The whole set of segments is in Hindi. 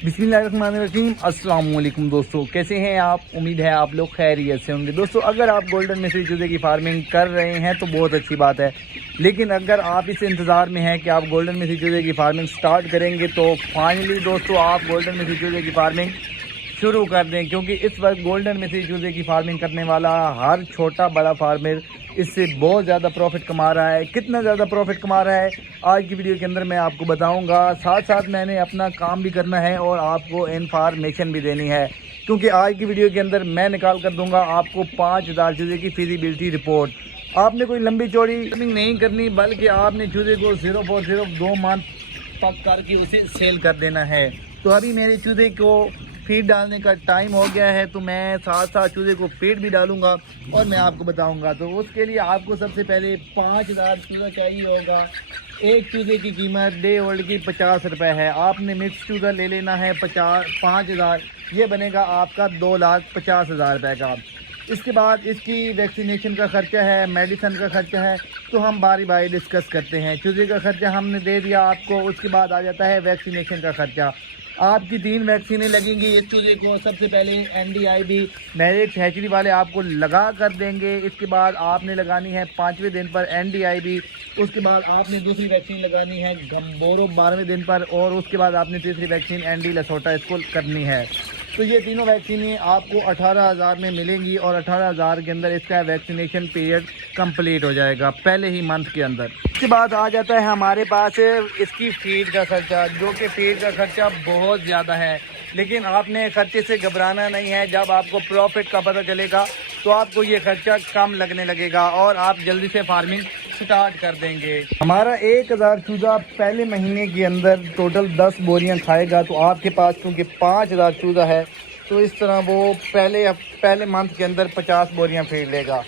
बिस्मिल्लाहिर्रहमानिर्रहीम। अस्सलाम वालेकुम दोस्तों, कैसे हैं आप? उम्मीद है आप लोग खैरियत से होंगे। दोस्तों, अगर आप गोल्डन मिस्री चूजे की फार्मिंग कर रहे हैं तो बहुत अच्छी बात है, लेकिन अगर आप इस इंतज़ार में हैं कि आप गोल्डन मिस्री चूजे की फार्मिंग स्टार्ट करेंगे तो फाइनली दोस्तों आप गोल्डन मिस्री चूजे की फार्मिंग शुरू कर दें, क्योंकि इस वक्त गोल्डन मिस्री चूजे की फार्मिंग करने वाला हर छोटा बड़ा फार्मर इससे बहुत ज़्यादा प्रॉफिट कमा रहा है। कितना ज़्यादा प्रॉफिट कमा रहा है आज की वीडियो के अंदर मैं आपको बताऊंगा। साथ साथ मैंने अपना काम भी करना है और आपको इन्फॉर्मेशन भी देनी है, क्योंकि आज की वीडियो के अंदर मैं निकाल कर दूंगा आपको 5000 चूजे की फिजिबिलिटी रिपोर्ट। आपने कोई लंबी चौड़ी फार्मिंग नहीं करनी, बल्कि आपने चूजे को सिर्फ और सिर्फ 2 मंथ पक करके उसे सेल कर देना है। तो अभी मेरे चूजे को फीड डालने का टाइम हो गया है, तो मैं साथ साथ चूजे को फीड भी डालूंगा और मैं आपको बताऊंगा। तो उसके लिए आपको सबसे पहले 5000 चूजा चाहिए होगा। एक चूजे की कीमत डे ओल्ड की 50 रुपये है। आपने मिक्स चूजा ले लेना है 5000, ये बनेगा आपका 2,50,000 रुपये का। इसके बाद इसकी वैक्सीनेशन का खर्चा है, मेडिसिन का खर्चा है, तो हम बारी बारी डिस्कस करते हैं। चूजे का खर्चा हमने दे दिया आपको, उसके बाद आ जाता है वैक्सीनेशन का खर्चा। आपकी 3 वैक्सीनें लगेंगी इस चूजे को। सबसे पहले NDIB मैरिट हैचरी वाले आपको लगा कर देंगे। इसके बाद आपने लगानी है 5वें दिन पर NDIB। उसके बाद आपने दूसरी वैक्सीन लगानी है गम्बोरो 12वें दिन पर, और उसके बाद आपने तीसरी वैक्सीन ND लसोटा इसको करनी है। तो ये तीनों वैक्सीनें आपको 18,000 में मिलेंगी और 18,000 के अंदर इसका वैक्सीनेशन पीरियड कंप्लीट हो जाएगा पहले ही मंथ के अंदर। इसके बाद आ जाता है हमारे पास इसकी फीड का खर्चा, जो कि फीड का खर्चा बहुत ज़्यादा है, लेकिन आपने खर्चे से घबराना नहीं है। जब आपको प्रॉफिट का पता चलेगा तो आपको ये खर्चा कम लगने लगेगा और आप जल्दी से फार्मिंग स्टार्ट कर देंगे। हमारा 1000 चूजा पहले महीने के अंदर टोटल 10 बोरियां खाएगा, तो आपके पास क्योंकि 5000 चूजा है तो इस तरह वो पहले मंथ के अंदर 50 बोरियां फीड लेगा।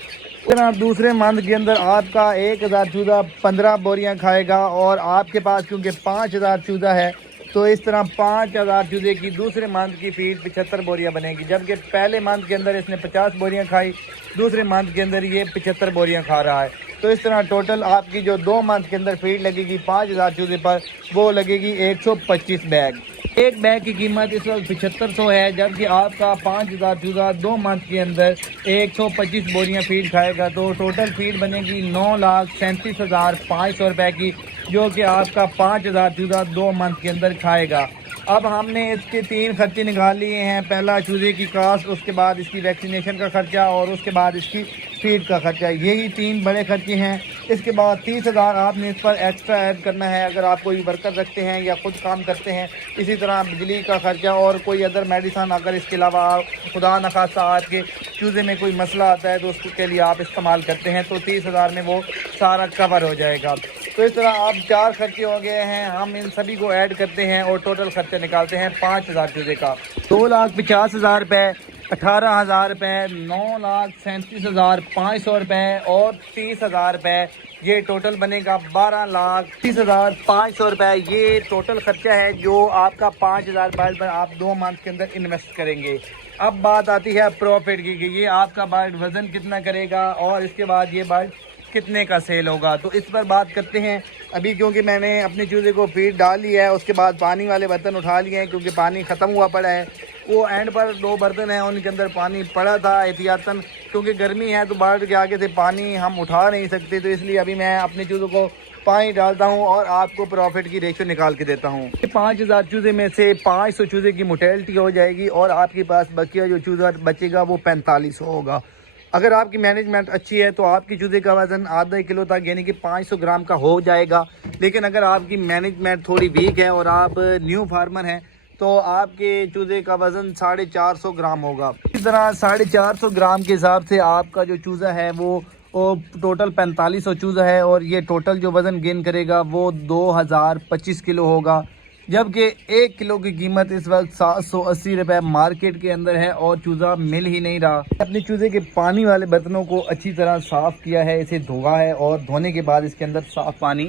दूसरे मंथ के अंदर आपका 1000 चूजा 15 बोरियां खाएगा, और आपके पास क्योंकि 5000 चूजा है तो इस तरह 5000 चूजे की दूसरे मंथ की फीड 75 बोरियां बनेगी। जबकि पहले मंथ के अंदर इसने 50 बोरियां खाई, दूसरे मंथ के अंदर ये 75 बोरियां खा रहा है। तो इस तरह टोटल आपकी जो 2 मंथ के अंदर फीड लगेगी 5000 चूजे पर, वो लगेगी 125 बैग। एक बैग की कीमत इस वक्त 7500 है, जबकि आपका 5000 चूजा 2 मंथ के अंदर 125 बोरियां फीड खाएगा। तो टोटल फीड बनेगी 9,37,500 रुपये की, जो कि आपका 5000 चूजा 2 मंथ के अंदर खाएगा। अब हमने इसके 3 खर्चे निकाल लिए हैं। पहला चूजे की कास्ट, उसके बाद इसकी वैक्सीनेशन का खर्चा और उसके बाद इसकी फीड का खर्चा। यही 3 बड़े खर्चे हैं। इसके बाद 30,000 आपने इस पर एक्स्ट्रा ऐड करना है अगर आप कोई वर्कर रखते हैं या खुद काम करते हैं। इसी तरह बिजली का खर्चा और कोई अदर मेडिसन, अगर इसके अलावा खुदा न खास्ता आपके चूजे में कोई मसला आता है तो उसके लिए आप इस्तेमाल करते हैं, तो 30,000 में वो सारा कवर हो जाएगा। तो इस तरह आप 4 खर्चे हो गए हैं। हम इन सभी को ऐड करते हैं और टोटल खर्चा निकालते हैं 5000 चूजे का। 2,50,000 रुपये, 18,000 रुपये, 9,37,500 रुपये और 30,000 रुपये, ये टोटल बनेगा 12,30,500 रुपये। ये टोटल खर्चा है जो आपका 5000 बर्ड पर आप 2 मंथ के अंदर इन्वेस्ट करेंगे। अब बात आती है प्रॉफिट की कि ये आपका बर्ड वज़न कितना करेगा और इसके बाद ये बर्ड कितने का सेल होगा। तो इस पर बात करते हैं। अभी क्योंकि मैंने अपने चूजे को फीड डाल लिया है, उसके बाद पानी वाले बर्तन उठा लिए हैं क्योंकि पानी ख़त्म हुआ पड़ा है। वो एंड पर 2 बर्तन हैं, उनके अंदर पानी पड़ा था एहतियातन, क्योंकि गर्मी है तो बर्ड के आगे से पानी हम उठा नहीं सकते, तो इसलिए अभी मैं अपने चूज़ों को पानी डालता हूं और आपको प्रॉफिट की रेशो निकाल के देता हूं। 5000 चूजे में से 500 चूजे की मोटेलिटी हो जाएगी और आपके पास बकिया जो चूजा बचेगा वो 4500 होगा। अगर आपकी मैनेजमेंट अच्छी है तो आपकी चूजे का वज़न आधा किलो तक यानी कि 500 ग्राम का हो जाएगा। लेकिन अगर आपकी मैनेजमेंट थोड़ी वीक है और आप न्यू फार्मर हैं तो आपके चूजे का वज़न 450 ग्राम होगा। इस तरह 450 ग्राम के हिसाब से आपका जो चूज़ा है वो टोटल 4500 चूज़ा है, और ये टोटल जो वज़न गेन करेगा वो 2025 किलो होगा। जबकि 1 किलो की कीमत इस वक्त 780 रुपये मार्केट के अंदर है और चूज़ा मिल ही नहीं रहा। अपने चूज़े के पानी वाले बर्तनों को अच्छी तरह साफ़ किया है, इसे धोआ है और धोने के बाद इसके अंदर साफ़ पानी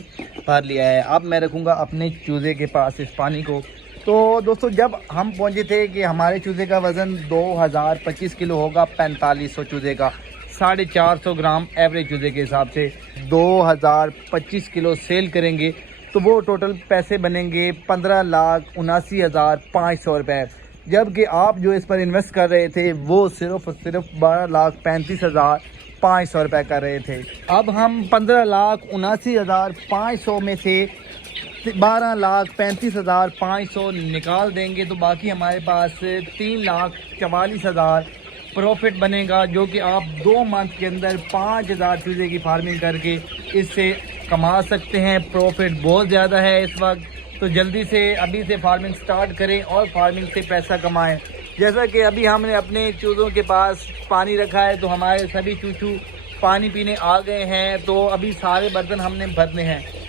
भर लिया है। अब मैं रखूँगा अपने चूज़े के पास इस पानी को। तो दोस्तों, जब हम पहुँचे थे कि हमारे चूज़े का वज़न 2025 किलो होगा 4500 चूज़े का, 450 ग्राम एवरेज चूज़े के हिसाब से 2025 किलो सेल करेंगे तो वो टोटल पैसे बनेंगे 15,79,500 रुपये। जबकि आप जो इस पर इन्वेस्ट कर रहे थे वो सिर्फ और सिर्फ 12,35,500 रुपये कर रहे थे। अब हम 15,79,500 में से 12,35,500 निकाल देंगे तो बाकी हमारे पास 3,44,000 प्रॉफिट बनेगा, जो कि आप 2 मंथ के अंदर 5,000 चूज़े की फार्मिंग करके इससे कमा सकते हैं। प्रॉफिट बहुत ज़्यादा है इस वक्त, तो जल्दी से अभी से फार्मिंग स्टार्ट करें और फार्मिंग से पैसा कमाएं। जैसा कि अभी हमने अपने चूज़ों के पास पानी रखा है तो हमारे सभी चूचू पानी पीने आ गए हैं, तो अभी सारे बर्तन हमने भरने हैं।